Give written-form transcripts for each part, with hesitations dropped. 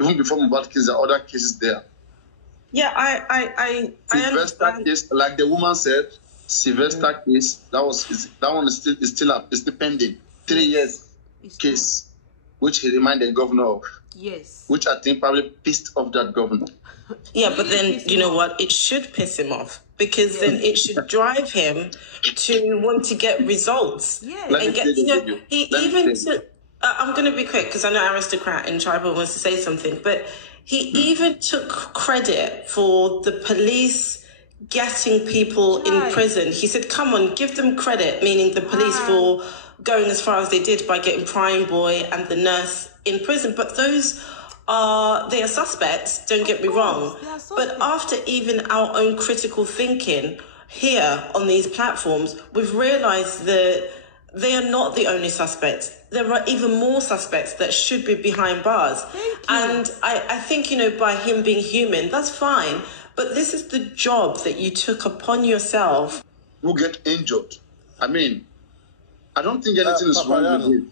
Even before Mohbad case, there are other cases there. Yeah, I Sylvester case, like the woman said, Sylvester case, that one is still pending. 3 years case, which he reminded the governor of. Yes. Which I think probably pissed off that governor. Yeah, but then you know what? It should piss him off, because then it should drive him to want to get results. Yeah. And get, you know, he even took. I'm going to be quick because I know Aristocrat and Tribal wants to say something, but he even took credit for the police getting people in prison. He said, "Come on, give them credit," meaning the police for going as far as they did by getting Prime Boy and the nurse in prison. But those they are suspects, don't get me wrong. But after even our own critical thinking here on these platforms, we've realised that they are not the only suspects. There are even more suspects that should be behind bars. And I think, you know, by him being human, that's fine. But this is the job that you took upon yourself. Who get injured. I mean, I don't think anything is wrong with it.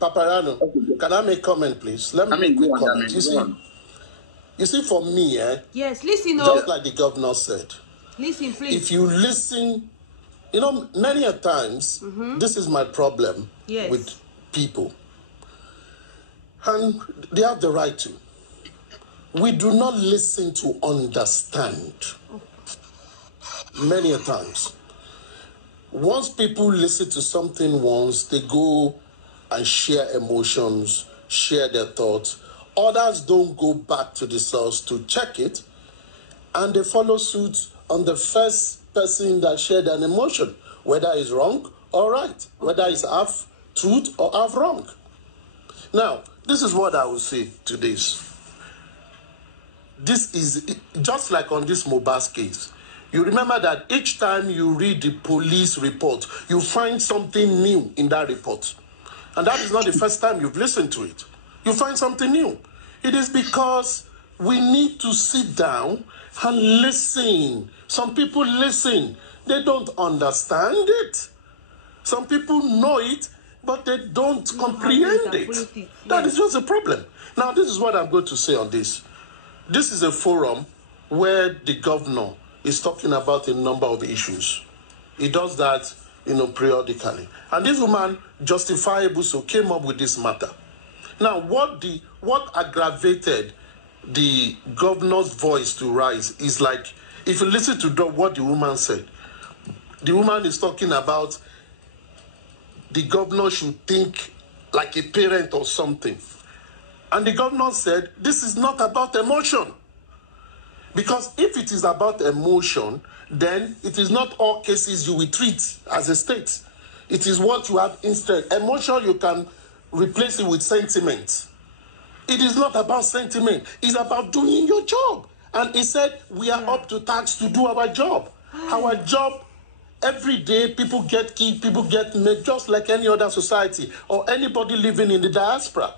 Paparano, can I make a comment, please? Let me make a quick comment. You see, for me, yes, listen, just like the governor said, listen, please. If you listen, you know, many a times, this is my problem with people. And they have the right to. We do not listen to understand. Many a times. Once people listen to something once, they go and share emotions, share their thoughts. Others don't go back to the source to check it, and they follow suit on the first person that shared an emotion, whether it's wrong or right, whether it's half truth or half wrong. Now, this is what I will say to this. This is just like on this Mohbad case. You remember that each time you read the police report, you find something new in that report. And that is not the first time you've listened to it. You find something new. It is because we need to sit down and listen. Some people listen. They don't understand it. Some people know it, but they don't comprehend it. That is just a problem. Now, this is what I'm going to say on this. This is a forum where the governor is talking about a number of issues. He does that, you know, periodically. And this woman, justifiable, so came up with this matter. Now, what aggravated the governor's voice to rise is like, if you listen to what the woman said, the woman is talking about the governor should think like a parent or something. And the governor said, this is not about emotion. Because if it is about emotion, then it is not all cases you will treat as a state. It is what you have instead. Emotion, you can replace it with sentiment. It is not about sentiment. It's about doing your job. And he said, we are up to task to do our job. Our job, every day, people get killed, people get made, just like any other society or anybody living in the diaspora.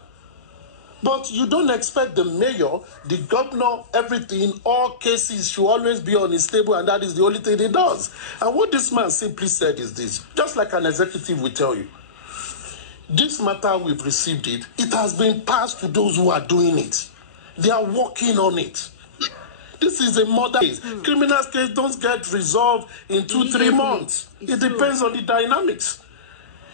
But you don't expect the mayor, the governor, everything, all cases should always be on his table, and that is the only thing he does. And what this man simply said is this, just like an executive will tell you. This matter, we've received it. It has been passed to those who are doing it. They are working on it. This is a murder case. Criminal case don't get resolved in 2-3 months. It depends on the dynamics.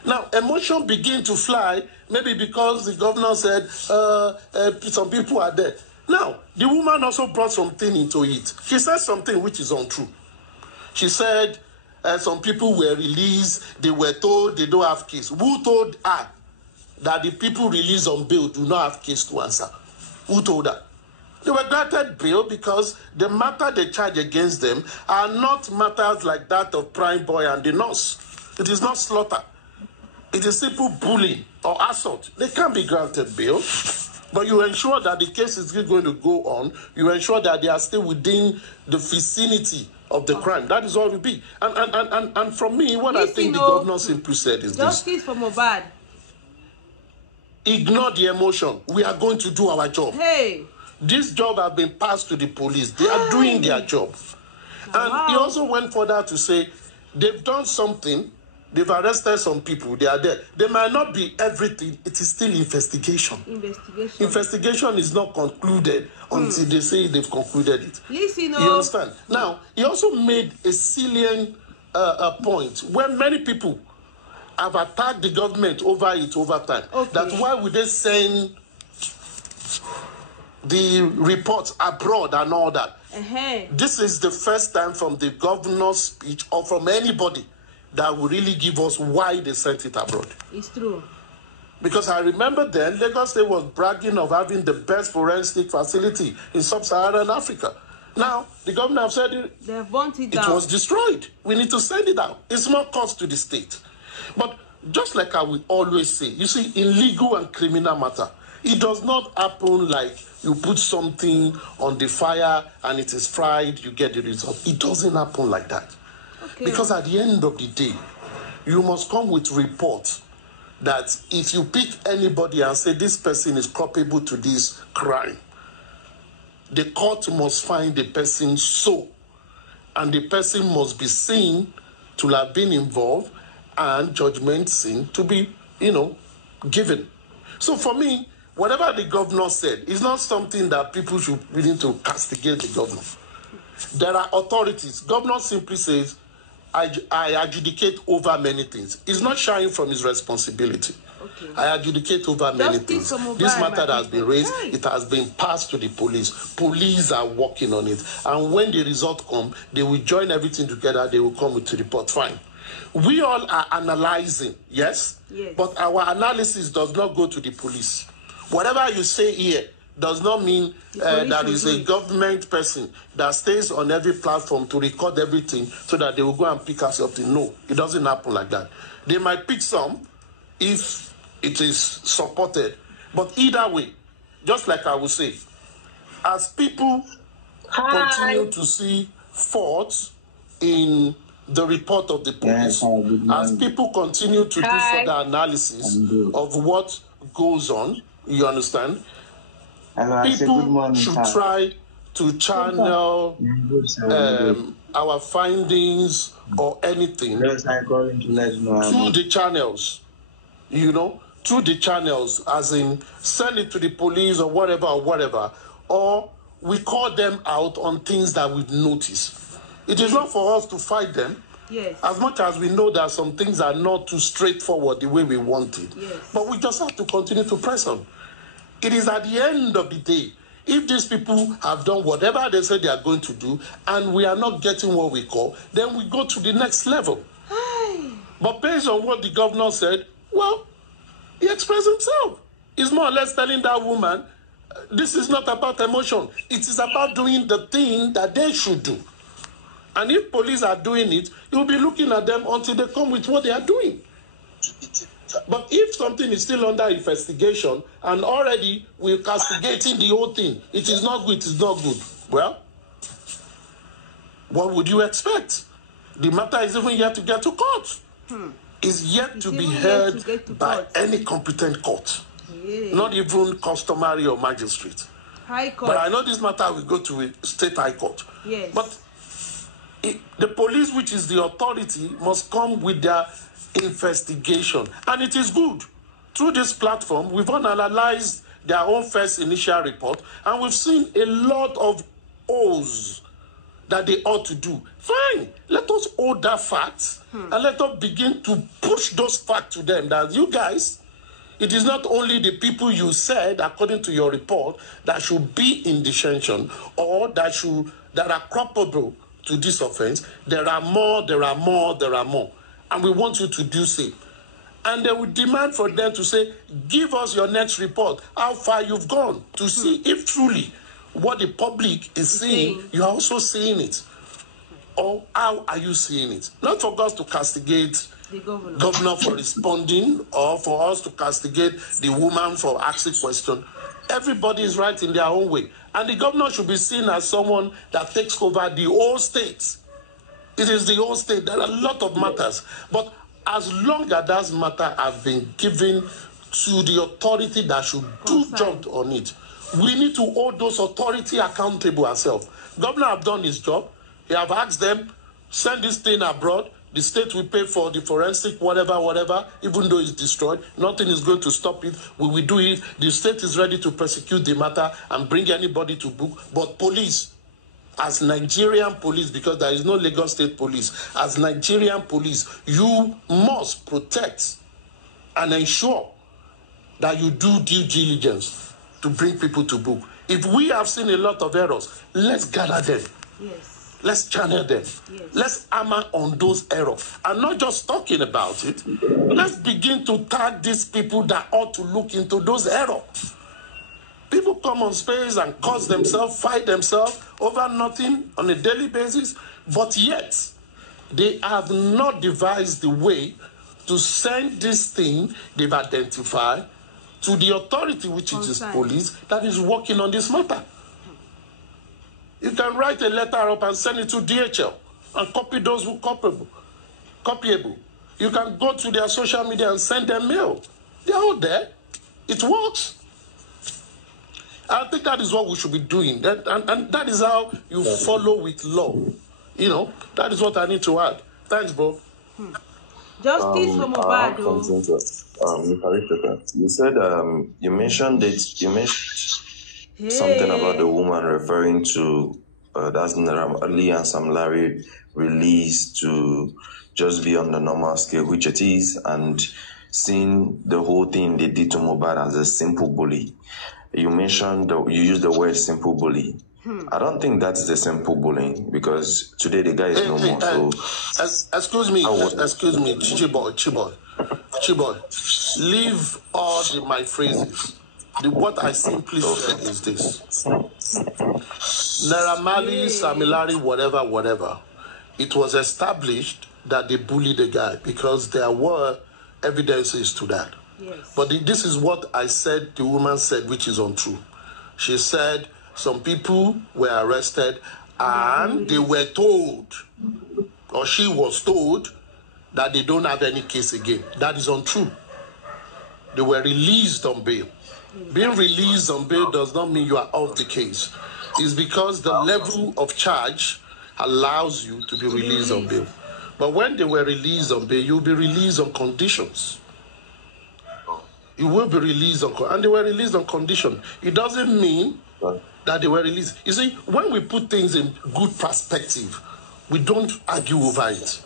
Now, emotion begin to fly, maybe because the governor said some people are dead. Now, the woman also brought something into it. She said something which is untrue. She said some people were released, they were told they don't have case. Who told her that the people released on bail do not have case to answer? Who told her? They were granted bail because the matter they charge against them are not matters like that of Prime Boy and the nurse. It is not slaughter. It is simple bullying or assault. They can't be granted bail, but you ensure that the case is still going to go on. You ensure that they are still within the vicinity of the crime. That is all it will be. And from me, what I think the governor simply said is justice for mohbad. Ignore the emotion. We are going to do our job. Hey. This job has been passed to the police. They are doing their job. And he also went further to say they've done something They've arrested some people. They are there. They might not be everything. It is still investigation. Investigation is not concluded until they say they've concluded it. Listen, you understand? Now, he also made a salient point when many people have attacked the government over it over time. Okay. That why would they send the reports abroad and all that? This is the first time from the governor's speech or from anybody that will really give us why they sent it abroad. It's true. Because I remember then, Lagos State was bragging of having the best forensic facility in sub-Saharan Africa. Now, the governor have said it was destroyed. We need to send it out. It's more cost to the state. But just like I will always say, you see, in legal and criminal matter, it does not happen like you put something on the fire and it is fried, you get the result. It doesn't happen like that. Okay. Because at the end of the day, you must come with reports that if you pick anybody and say this person is culpable to this crime, the court must find the person so, and the person must be seen to have been involved and judgment seen to be, given. So for me, whatever the governor said is not something that people should begin to castigate the governor. There are authorities. Governor simply says, I adjudicate over many things. He's not shying from his responsibility. Okay. I adjudicate over many things. This matter has been raised. It has been passed to the police. Police are working on it. And when the result comes, they will join everything together. They will come with a report. Fine. We all are analyzing, yes? But our analysis does not go to the police. Whatever you say here does not mean that is a government person that stays on every platform to record everything so that they will go and pick up something. No, it doesn't happen like that. They might pick some if it is supported. But either way, just like I would say, as people continue to see faults in the report of the police, as people continue to do further analysis of what goes on, you understand? People should try to channel our findings or anything through the channels, through the channels, as in send it to the police or whatever, or we call them out on things that we've noticed. It is not for us to fight them. Yes. As much as we know that some things are not too straightforward the way we want it. Yes. But we just have to continue to press on. It is at the end of the day, if these people have done whatever they said they are going to do, and we are not getting what we call, then we go to the next level. But based on what the governor said, well, he expressed himself. He's more or less telling that woman, this is not about emotion. It is about doing the thing that they should do. And if police are doing it, you'll be looking at them until they come with what they are doing. But if something is still under investigation and already we're castigating the whole thing, it is not good, it is not good. Well, what would you expect? The matter is even yet to get to court. It's yet to be heard by any competent court. Not even customary or magistrate. High court. But I know this matter will go to a state high court. Yes. But the police, which is the authority, must come with their investigation. And it is good. Through this platform, we've analyzed their own first initial report, and we've seen a lot of O's that they ought to do. Fine. Let us hold that fact, and let us begin to push those facts to them, that you guys, it is not only the people you said, according to your report, that should be in detention or that are culpable to this offense. There are more. And we want you to do so. And they will demand for them to say, give us your next report, how far you've gone, to see if truly what the public is seeing, you are also seeing it. Or how are you seeing it? Not for us to castigate the governor for responding, or for us to castigate the woman for asking questions. Everybody is right in their own way. And the governor should be seen as someone that takes over the whole state. It is the whole state. There are a lot of matters. But as long as that matter has been given to the authority that should do job on it, we need to hold those authority accountable ourselves. Governor have done his job. He have asked them, send this thing abroad. The state will pay for the forensic, whatever, even though it's destroyed. Nothing is going to stop it. We will do it. The state is ready to prosecute the matter and bring anybody to book. But police, as Nigerian police, because there is no Lagos State police, as Nigerian police, you must protect and ensure that you do due diligence to bring people to book. If we have seen a lot of errors, let's gather them. Yes. Let's channel them. Yes. Let's hammer on those errors. And not just talking about it. Let's begin to tag these people that ought to look into those errors. People come on space and cause themselves, fight themselves over nothing on a daily basis, but yet they have not devised the way to send this thing they've identified to the authority, which is the police, that is working on this matter. You can write a letter up and send it to DHL and copy those who copyable. You can go to their social media and send them mail. They're all there. It works. I think that is what we should be doing. And that is how you follow with law. You know, that is what I need to add. Thanks, bro. Justice for mohbad. You said you mentioned something about the woman referring to that's Ali and Sam Larry released to just be on the normal scale, which it is, and seeing the whole thing they did to Mohbad as a simple bully. You mentioned you used the word simple bully. I don't think that's the simple bullying, because today the guy is no more. So excuse me, Chiboy. Leave all my phrases. What I simply said is this: Naira Marley, Samilari, whatever. It was established that they bullied the guy because there were evidences to that. Yes. But this is what I said, the woman said, which is untrue. She said some people were arrested and they were told, or she was told, that they don't have any case again. That is untrue. They were released on bail. Being released on bail does not mean you are off the case. It's because the level of charge allows you to be released on bail. But when they were released on bail, you'll be released on conditions. You will be released on, and they were released on condition. It doesn't mean that they were released. You see, when we put things in good perspective, we don't argue over it.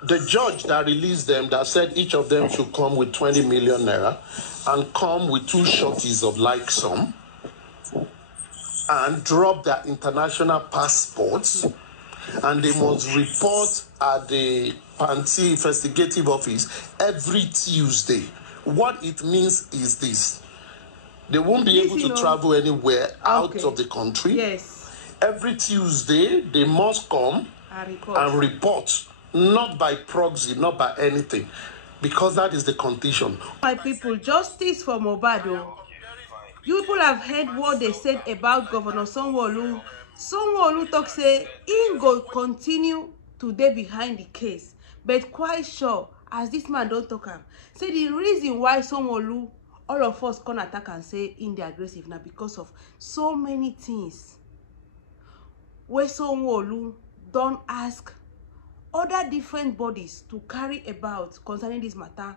The judge that released them, that said each of them should come with 20 million naira and come with 2 shorties of like sum and drop their international passports, and they must report at the Panti Investigative Office every Tuesday. What it means is this: they won't be able to travel anywhere out of the country. Yes. Every Tuesday, they must come and report, not by proxy, not by anything, because that is the condition. My people, justice for mohbad. You people have heard what they said about Governor Sanwo-Olu. Sanwo-Olu talk say he go continue to dey behind the case, but quite sure as this man don't talk am, say the reason why Sanwo-Olu, all of us can attack and say in the aggressive now because of so many things where Sanwo-Olu don't ask other different bodies to carry about concerning this matter,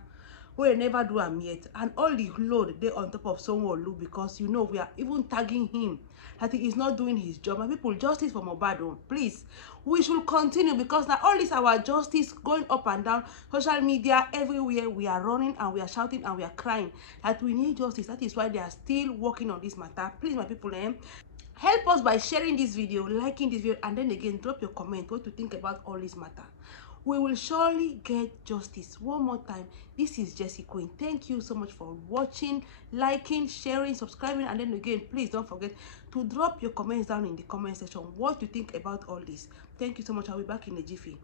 we never do am yet, and all the load they on top of Sanwo-Olu, because you know we are even tagging him that he is not doing his job. And people, justice for mohbad, please, we should continue, because now all this our justice going up and down social media everywhere. We are running and we are shouting and we are crying that we need justice. That is why they are still working on this matter. Please, my people, help us by sharing this video, liking this video, and then again drop your comment what you think about all this matter. We will surely get justice. One more time, this is Jessie Queen. Thank you so much for watching, liking, sharing, subscribing, and then again, please don't forget to drop your comments down in the comment section what you think about all this. Thank you so much. I'll be back in a jiffy.